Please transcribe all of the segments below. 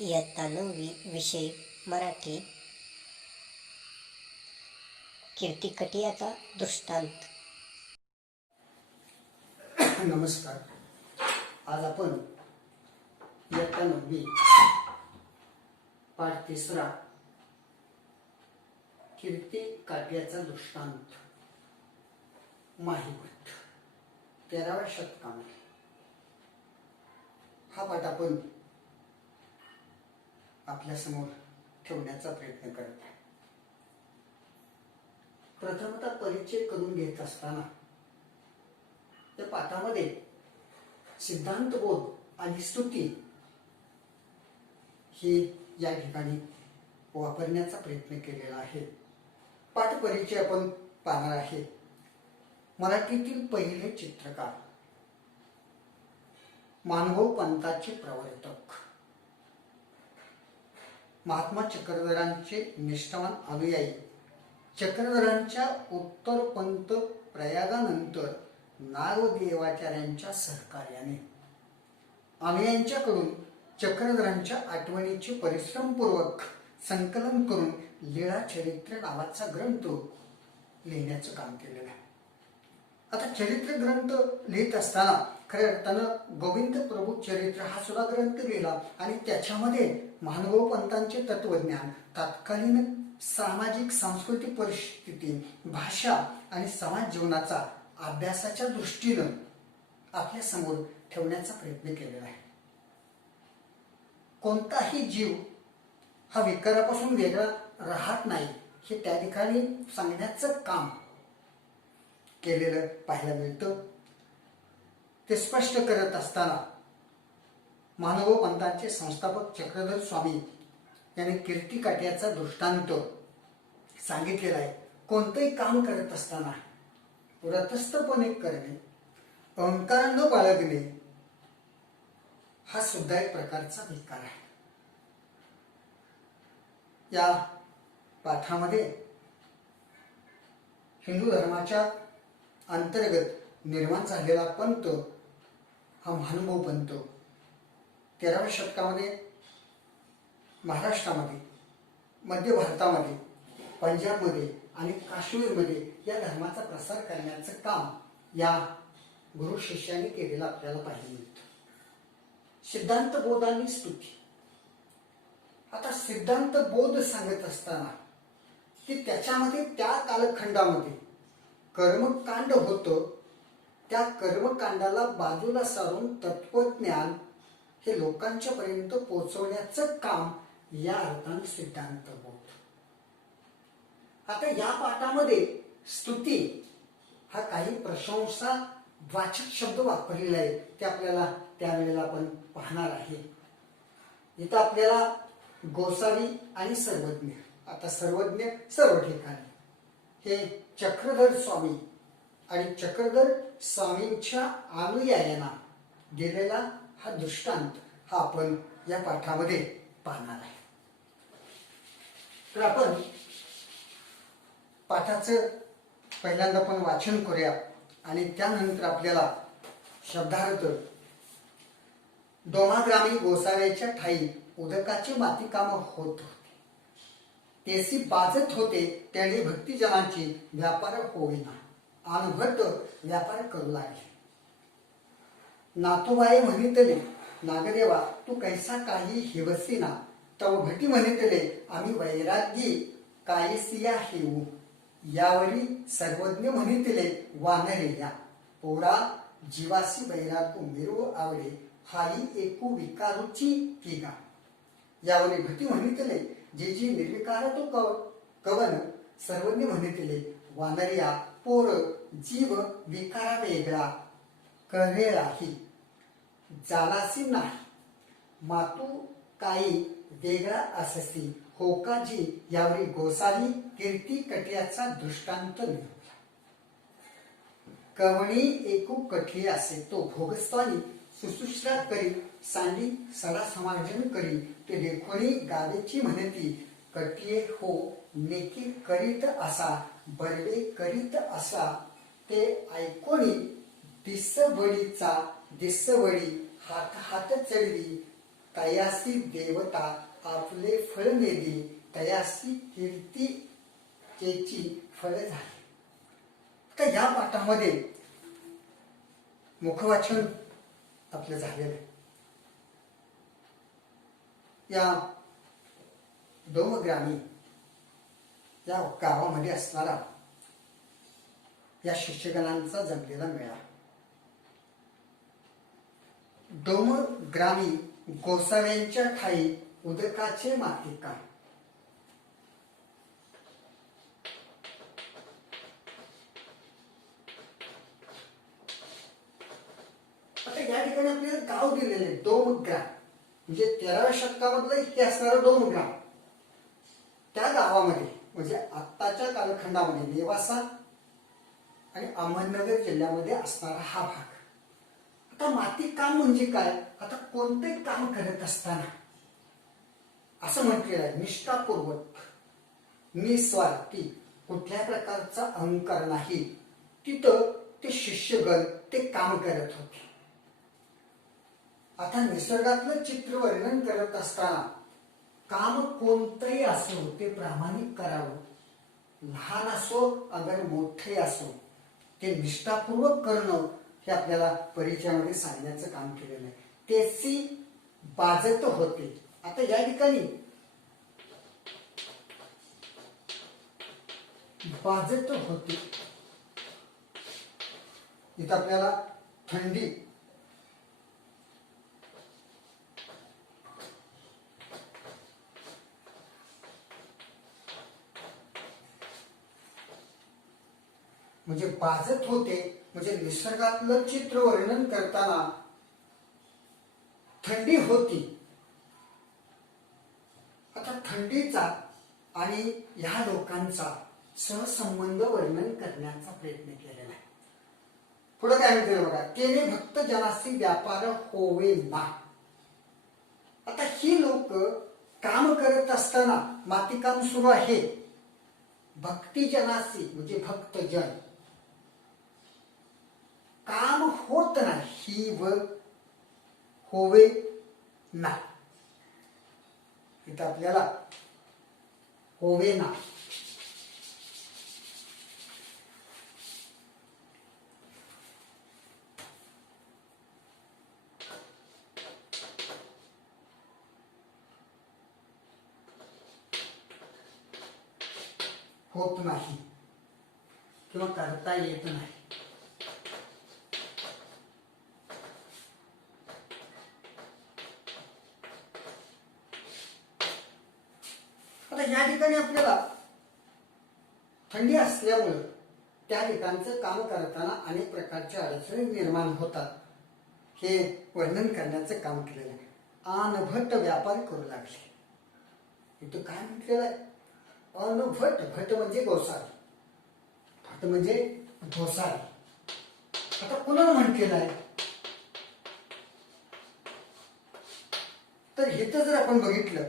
इयत्ता 9वी विषय मराठी. कीर्ती कटियाचा दृष्टांत. नमस्कार. आज आपण इयत्ता 9वी पाठ 3 कीर्ती काट्याचा दृष्टांत माहीभट 13व्या शतकामध्ये हा पाठ आपण आपल्या समोर ठेवण्याचा प्रयत्न करत आहे. प्रथमतः परिचय करून घेत असताना या पाठामध्ये सिद्धांत बोध आणि स्तुती हे या ठिकाणी वापरण्याचा प्रयत्न केलेला आहे. पाठ परिचय आपण पाहणार आहे. मराठीतील पहिले चित्रकार, मानभाऊ पंथाचे प्रवर्तक, महात्मा चक्रधरांचे निष्ठावान अनुयायी, चक्रधरांच्या उत्तरपंथ प्रयागानंतर नागदेवाचार्यांच्या सहकार्याने अनुयायांच्याकडून चक्रधरांच्या आठवणीचे परिश्रमपूर्वक संकलन करून लीळा चरित्र नावाचा ग्रंथ लिहिण्याचं काम केलेलं आहे. आता चरित्र ग्रंथ लिहित असताना खऱ्या अर्थानं गोविंद प्रभू चरित्र हा सुद्धा ग्रंथ लिहिला आणि त्याच्यामध्ये मानभाऊ पंथांचे तत्वज्ञान, तत्कालीन सामाजिक सांस्कृतिक परिस्थिती, भाषा आणि समाज जीवनाचा अभ्यासाच्या दृष्टीनं आपल्या समोर ठेवण्याचा प्रयत्न केलेला आहे. कोणताही जीव हा विकारापासून वेगळा राहत नाही हे त्या ठिकाणी सांगण्याचं काम केलेलं पाहायला मिळतं. ते स्पष्ट करत असताना मानभाऊ पंथांचे संस्थापक चक्रधर स्वामी यांनी कीर्ती काट्याचा दृष्टांत सांगितलेला आहे. कोणतंही काम करत असताना व्रतस्थपणे करणे, अहंकार न बाळगणे हा सुद्धा एक प्रकारचा विकार आहे. या पाठामध्ये हिंदू धर्माच्या अंतर्गत निर्माण झालेला पंथ हा मानभाऊ पंथ 13व्या शतकामध्ये महाराष्ट्रामध्ये, मध्य भारतामध्ये, पंजाबमध्ये आणि काश्मीरमध्ये या धर्माचा प्रसार करण्याचं काम या गुरु शिष्याने केलेलं आपल्याला पाहायला मिळतं. सिद्धांत बोध आणि स्तुती. आता सिद्धांत बोध सांगत असताना की त्याच्यामध्ये त्या कालखंडामध्ये कर्मकांड होतं, त्या कर्मकांडाला बाजूला सारून तत्वज्ञान हे लोकांच्या पर्यंत पोहोचवण्याचं काम या अर्थाने सिद्धांत बोध. आता या पाठामध्ये स्तुती हा काही प्रशंसा वाचक शब्द वापरलेला आहे, ते आपल्याला त्यावेळेला आपण पाहणार आहे. इथं आपल्याला गोसावी आणि सर्वज्ञ, आता सर्वज्ञ सर्व ठिकाणी, हे चक्रधर स्वामी आणि चक्रधर स्वामींच्या अनुयायांना दिलेला हा दृष्टांत हा आपण या पाठामध्ये पाहणार आहे. तर आपण पाठाचं पहिल्यांदा आपण वाचन करूया आणि त्यानंतर आपल्याला शब्दार्थ. डोमाग्रामी गोसाव्याच्या ठाई उदकाचे मातीकाम होत होते, तेसी बाजत होते, त्याने भक्तिजनांची व्यापार होईना, अनुभट व्यापार करू लागले. नाथोबाई म्हणितले, नागदेवा तू कैसा काही हिवसीना, तव भटी म्हणितले, आम्ही वैराग्यी कायसिया हेऊ. यावरी सर्वज्ञ म्हणितले, वानरे या पोरा जीवासी वैराग्य मिरवू आवडे, हाई एकू विकारूची तिगा. यावरी भटी म्हणितले, जे जी निर्विकार तो कवन. सर्वज्ञ म्हणितले, वानरिया पोर जीव विकारा वेगळा करेलाही जालासी नाही, मातू काही वेगळा अससी होकाजी. यावरी गोसावी कीर्ती कट्याचा दृष्टांत लिहिला. कवणी एकू कठी असे, तो भोगस्वानी सुश्रूषा करी, सांडी सडा समार्जन करी, ते देखोनी गावेची म्हणती, कटिये हो नेकी करीत असा, बर्वे करीत असा, ते ऐकोनी दिसवडीचा दिसवडी हात हात चढवी, तयासी देवता आपले फळ नेली, तयासी कीर्ती त्याची फळ झाली. तर या पाठामध्ये मुखवाचन आपलं झालेलं आहे. या डोमग्रामी या गावामध्ये असणारा या शिष्यगणांचा जमलेला मेळा. डोमग्रामी गोसाव्यांच्या ठाई उदकाचे मातीकाम. आता या ठिकाणी आपल्याला गाव दिलेले आहे डोमग्राम, म्हणजे 13व्या शतकामधलं इथे असणारं डोमग्राम. त्या गावामध्ये म्हणजे आत्ताच्या कालखंडामध्ये नेवासा आणि अहमदनगर जिल्ह्यामध्ये असणारा हा भाग. आता माती काम म्हणजे काय? आता कोणतेही काम करत असताना असं म्हटलेलं आहे, निष्ठापूर्वक निस्वार्थी कुठल्या प्रकारचा अहंकार नाही, तिथं ते शिष्यगण ते काम करत होते. आता निसर्गातलं चित्र वर्णन करत असताना काम कोणतंही असो ते प्रामाणिक करावं, लहान असो अगर मोठे असो ते निष्ठापूर्वक करणं हे आपल्याला परिचयामध्ये सांगण्याचं काम केलेलं आहे. त्याची बाजत होते. आता या ठिकाणी बाजत होते, इथं आपल्याला थंडी म्हणजे बाजत होते, म्हणजे निसर्गातलं चित्र वर्णन करताना थंडी होती. आता थंडीचा आणि ह्या लोकांचा सहसंबंध वर्णन करण्याचा प्रयत्न केलेला आहे. पुढे काय म्हणते बघा, तेने भक्त जनासी व्यापार होवे ना. आता ही लोक काम करत असताना मातीकाम सुरू आहे. भक्तिजनासी म्हणजे भक्तजन, काम होत नाही व होवे ना. इथं आपल्याला होवे ना होत नाही किंवा करता येत नाही. आता या ठिकाणी आपल्याला थंडी असल्यामुळे त्या ठिकाणचं काम करताना अनेक प्रकारच्या अडचणी निर्माण होतात, हे वर्णन करण्याचं काम केलेलं आहे. अनभट व्यापार करू लागले. इथं काय म्हटलेलं आहे? अनभट. भट म्हणजे गोसावी, भट म्हणजे गोसावी. आता कोणाला म्हटलेलं आहे? तर इथं जर आपण बघितलं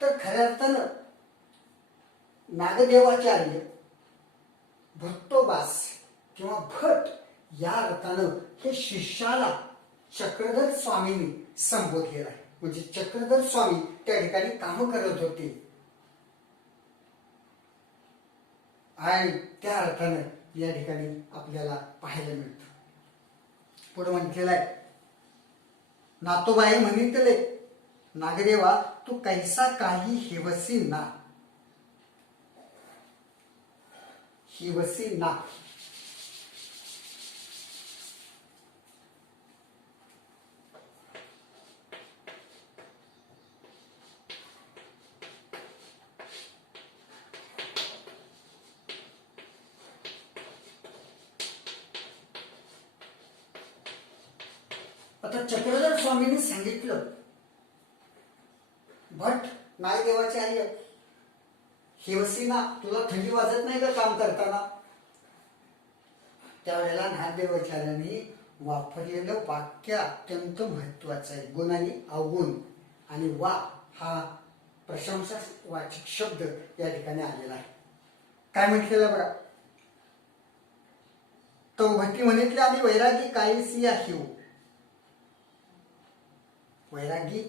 तर खऱ्या अर्थानं नागदेवाचार्य, भट्टोबास किंवा भट या अर्थानं हे शिष्याला चक्रधर स्वामींनी संबोधलेलं आहे. म्हणजे चक्रधर स्वामी त्या ठिकाणी काम करत होते आणि त्या अर्थानं या ठिकाणी आपल्याला पाहायला मिळतं. पुढे म्हटलेलं आहे, नातोबाई म्हणितले नागदेवा तू कैसा काही हेवसी ना. हिवसी ना. आता चक्रधर स्वामींनी सांगितलं, भट नागदेवाचार्य हेवसीना, तुला थंडी वाजत नाही का काम करताना? त्यावेळेला नागदेवाचार्यांनी वापरलेलं वाक्य अत्यंत महत्वाचं आहे. गुण आणि अवगुण आणि वा हा प्रशंसावाचक शब्द या ठिकाणी आलेला आहे. काय म्हटलेलं बघा, तो भट्टी म्हणितले आम्ही वैरागी काहीसी आहे. वैरागी,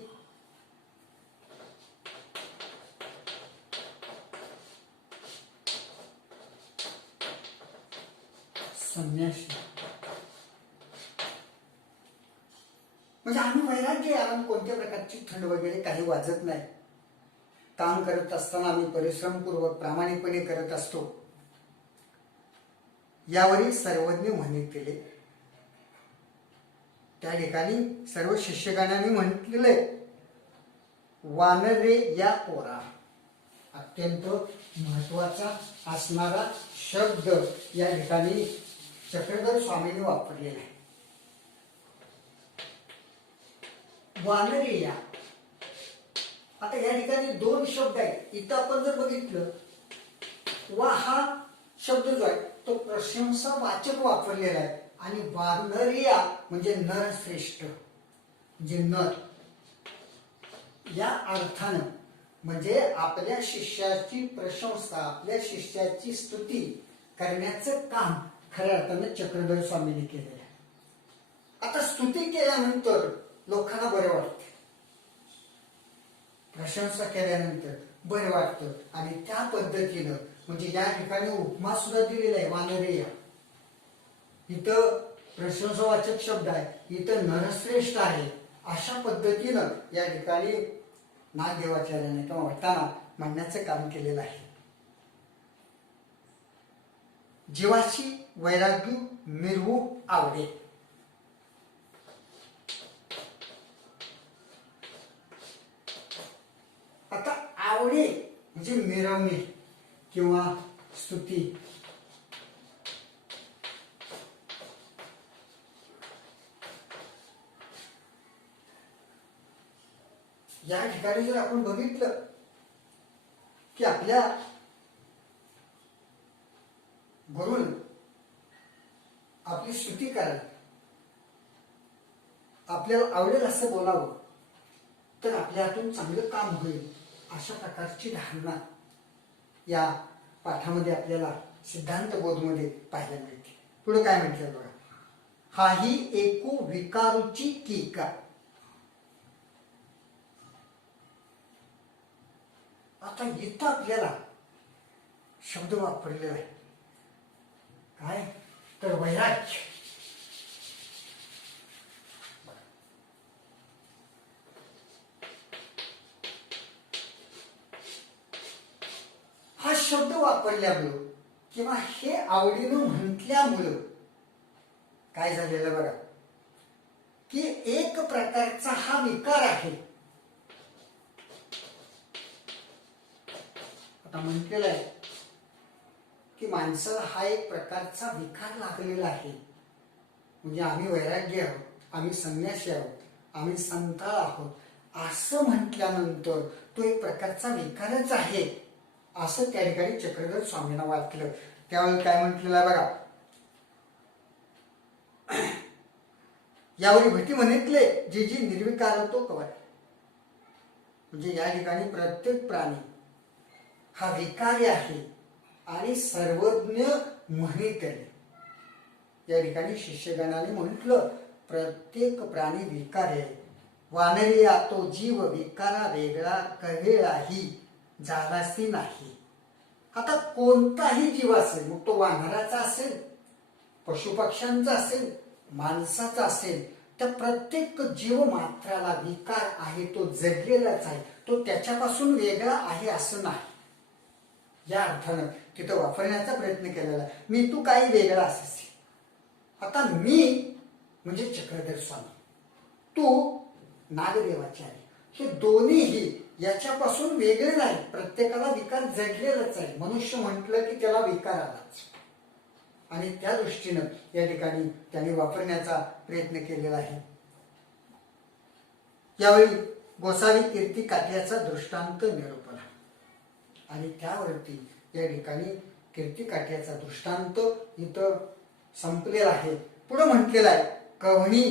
संन्यासी. म्हणजे आम्ही वैराग्य आहे. आम्ही कोणत्या प्रकारची थंड वगैरे काही वाजत नाही. काम करत असताना आम्ही परिश्रमपूर्वक प्रामाणिकपणे करत असतो. यावरील सर्वज्ञ म्हणे केले. त्या ठिकाणी सर्व शिष्यगणांनी म्हटलेले वानरे या पोरा. अत्यंत महत्वाचा असणारा शब्द या ठिकाणी चक्रधर स्वामींनी वापरलेला आहे. वानरे या. आता या ठिकाणी दोन शब्द आहेत. इथं आपण जर बघितलं, वा हा शब्द जो आहे तो प्रशंसावाचक वापरलेला आहे आणि वानरिया म्हणजे नरश्रेष्ठ, म्हणजे नर. या अर्थानं म्हणजे आपल्या शिष्याची प्रशंसा, आपल्या शिष्याची स्तुती करण्याचं काम खऱ्या अर्थानं चक्रधर स्वामींनी केलेलं आहे. आता स्तुती केल्यानंतर लोकांना बरं वाटतं, प्रशंसा केल्यानंतर बरं वाटतं आणि त्या पद्धतीनं म्हणजे या ठिकाणी उपमा सुद्धा दिलेला आहे वानरेय. इथं प्रशंसावाचक शब्द आहे, इथं नरश्रेष्ठ आहे. अशा पद्धतीनं या ठिकाणी नागदेवाचार्याने किंवा भट्टांना म्हणण्याचं काम केलेलं आहे. जीवाची वैराग्य मिरवू आवडे. आता आवडे म्हणजे मिरवणे किंवा स्तुती. या ठिकाणी जर आपण बघितलं की आपल्या गुरुनं आपली स्तुती करावी, आपल्याला आवडेल असं बोलावं तर आपल्या हातून चांगलं काम होईल, अशा प्रकारची धारणा या पाठामध्ये आपल्याला सिद्धांत बोधमध्ये पाहायला मिळते. पुढे काय म्हटलं बघा, हाही एको विकारूची टीका. आता इथं आपल्याला शब्द वापरलेला आहे काय तर वैराग्य. हा शब्द वापरल्यामुळं किंवा हे आवडीनं म्हटल्यामुळं काय झालेलं बघा की एक प्रकारचा हा विकार आहे. आता म्हटलेलं आहे की माणसाला हा एक प्रकारचा विकार लागलेला आहे. म्हणजे आम्ही वैराग्य आहोत, आम्ही संन्यासी आहोत, आम्ही संताळ आहोत असं म्हटल्यानंतर तो एक प्रकारचा विकारच आहे असं त्या ठिकाणी चक्रधर स्वामींना वाटलं. त्यावेळी काय म्हटलेलं आहे बघा, यावरी भटी म्हणितले जे जी निर्विकार तो कवाय. म्हणजे या ठिकाणी प्रत्येक प्राणी हा विकारी आहे आणि सर्वज्ञ म्हणितले. या ठिकाणी शिष्यगणाने म्हटलं प्रत्येक प्राणी विकार आहे. वानरिया तो जीव विकारा वेगळा कळेलाही झालासी नाही. आता कोणताही जीव असेल, मग तो वानराचा असेल, पशुपक्ष्यांचा असेल, माणसाचा असेल, तर प्रत्येक जीव मात्राला विकार आहे. तो जगलेलाच आहे, तो त्याच्यापासून वेगळा आहे असं नाही. या अर्थानं तिथं वापरण्याचा प्रयत्न केलेला आहे. मी तू काही वेगळा असेल. आता मी म्हणजे चक्रधर स्वामी, तू नागदेवाचार्य, हे दोन्हीही याच्यापासून वेगळे नाही. प्रत्येकाला विकार जडलेलाच आहे. मनुष्य म्हटलं की त्याला विकार आलाच आणि त्या दृष्टीनं या ठिकाणी त्यांनी वापरण्याचा प्रयत्न केलेला आहे. यावेळी गोसावी कीर्ती काट्याचा दृष्टांत निरूपला आणि त्यावरती या ठिकाणी कीर्ती काट्याचा दृष्टांत इथं संपलेला आहे. पुढे म्हटलेला आहे कवणी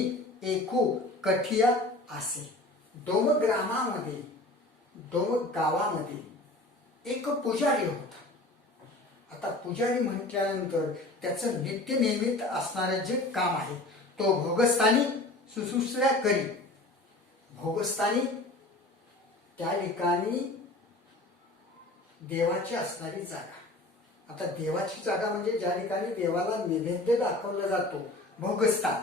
एकू कठिया असे. दोम ग्रामामध्ये, दोम गावामध्ये एक पुजारी होता. आता पुजारी म्हटल्यानंतर त्याचं नित्य नियमित असणारं जे काम आहे तो भोगस्थानी सुश्रूषा करी. भोगस्थानी त्या ठिकाणी देवाची असणारी जागा. आता देवाची जागा म्हणजे ज्या ठिकाणी देवाला नैवेद्य दाखवला जातो, भोगस्थान.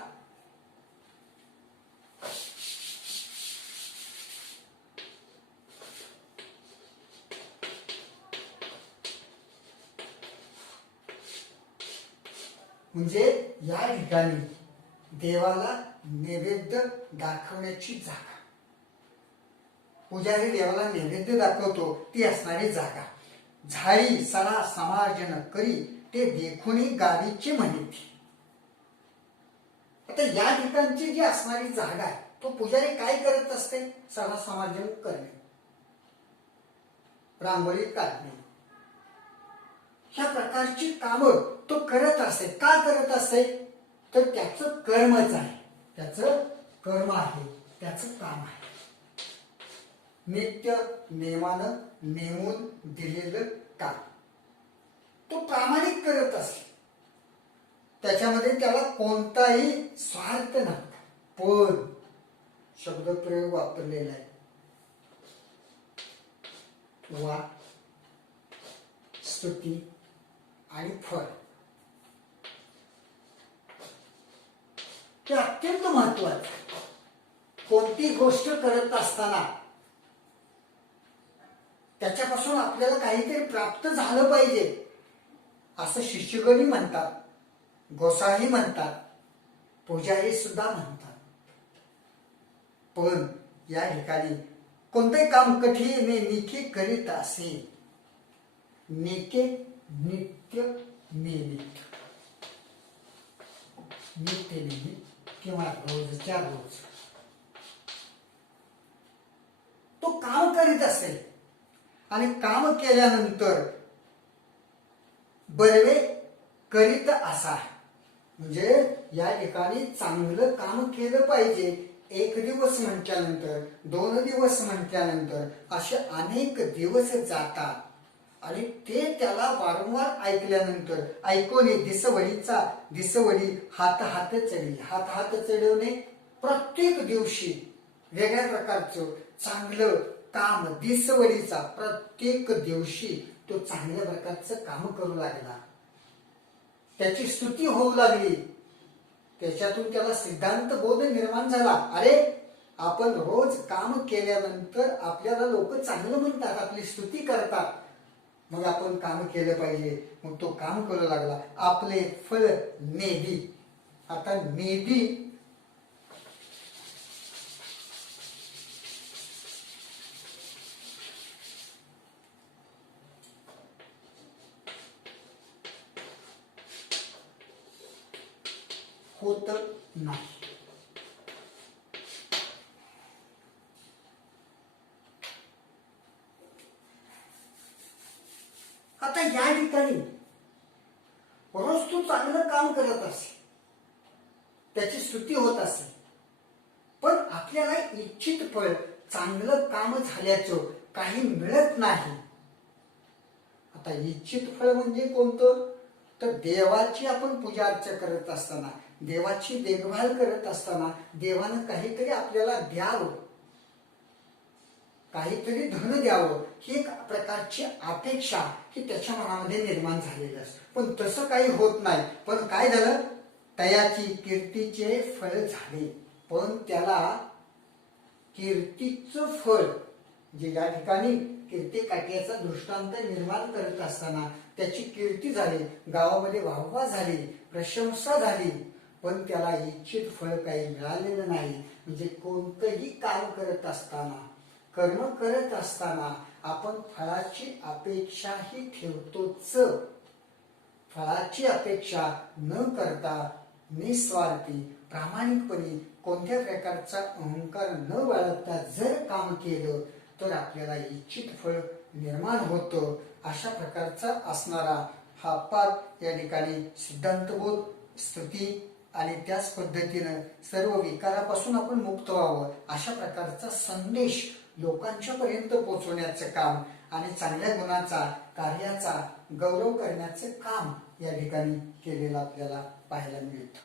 म्हणजे या ठिकाणी देवाला नैवेद्य दाखवण्याची जागा. पुजारी देवाला नैवेद्य दाखवतो ती असणारी जागा. झाडी सरा समार्जन करी ते देखुनी गावीचे म्हणते. आता या ठिकाणची जी असणारी जागा आहे, तो पुजारी काय करत असते? सरा समार्जन करणे, रांगोळी काढणे, ह्या प्रकारची कामं तो करत असते. का करत असते? तर त्याचं कर्मच आहे, त्याचं कर्म आहे, त्याचं काम आहे. नित्य नेमानं नेमून दिलेलं काम तो प्रामाणिक करत असते. त्याच्यामध्ये त्याला कोणताही स्वार्थ नव्हता. पण शब्दप्रयोग वापरलेला आहे. वा, स्तुती आणि फळ हे अत्यंत महत्वाचं. कोणती गोष्ट करत असताना त्याच्यापासून आपल्याला काहीतरी प्राप्त झालं पाहिजे असं शिष्यगणी म्हणतात, गोसाळी म्हणतात, पुजारी सुद्धा म्हणतात. पण या ठिकाणी कोणते काम कठीण निखे करीत असे, नेके नित्य निमित्त, नित्य निमित्त किंवा रोजच्या रोज तो काम करीत असेल. आणि काम केल्यानंतर बर्वे करीत असा, म्हणजे या ठिकाणी चांगलं काम केलं पाहिजे. 1 दिवस म्हटल्यानंतर 2 दिवस म्हटल्यानंतर असे अनेक दिवस जातात आणि ते त्याला वारंवार ऐकल्यानंतर ऐकवणे दिसवली हात हात चढली. हात हात चढवणे प्रत्येक दिवशी वेगळ्या प्रकारचं चांगलं काम, दिसवलीचा प्रत्येक दिवशी तो चांगल्या प्रकारचं काम करू लागला. त्याची स्तुती होऊ लागली. त्याच्यातून त्याला सिद्धांत बोध निर्माण झाला. अरे, आपण रोज काम केल्यानंतर आपल्याला लोक चांगलं म्हणतात, आपली स्तुती करतात, मग आपण काम केलं पाहिजे. मग तो काम करू लागला. आपले फळ नेदी. आता नेदी होत नाही. आता या ठिकाणी रोज तू चांगलं काम करत असे, त्याची स्तुती होत असे, पण आपल्याला इच्छित फळ चांगलं काम झाल्याचं काही मिळत नाही. आता इच्छित फळ म्हणजे कोणतं? तर देवाची आपण पूजा अर्चा करत असताना, देवाची देखभाल करत असताना देवानं काहीतरी आपल्याला द्यावं, काहीतरी धन द्यावं, ही एक प्रकारची अपेक्षा ही त्याच्या मनामध्ये निर्माण झालेली असते. पण तसं काही होत नाही. पण काय झालं? तयाची कीर्तीचे फळ झाले. पण त्याला कीर्तीचं फळ, जे या ठिकाणी कीर्ती काट्याचा दृष्टांत निर्माण करत असताना त्याची कीर्ती झाली, गावामध्ये वाहवा झाली, प्रशंसा झाली, पण त्याला इच्छित फळ काही मिळालेलं नाही. म्हणजे कोणतंही काम करत असताना, कर्म करत असताना आपण फळाची अपेक्षाही ठेवतोच. फळाची अपेक्षा न करता निस्वार्थी प्रामाणिकपणे कोणत्या प्रकारचा अहंकार न बाळगता जर काम केलं तर आपल्याला इच्छित फळ निर्माण होतं. अशा प्रकारचा असणारा हा पाठ या ठिकाणी सिद्धांतबोध, स्तुती आणि त्याच पद्धतीनं सर्व विकारापासून आपण मुक्त व्हावं अशा प्रकारचा संदेश लोकांच्या पर्यंत पोहोचवण्याचं काम आणि चांगल्या गुणाचा, कार्याचा गौरव करण्याचं काम या ठिकाणी केलेलं आपल्याला पाहायला मिळतं.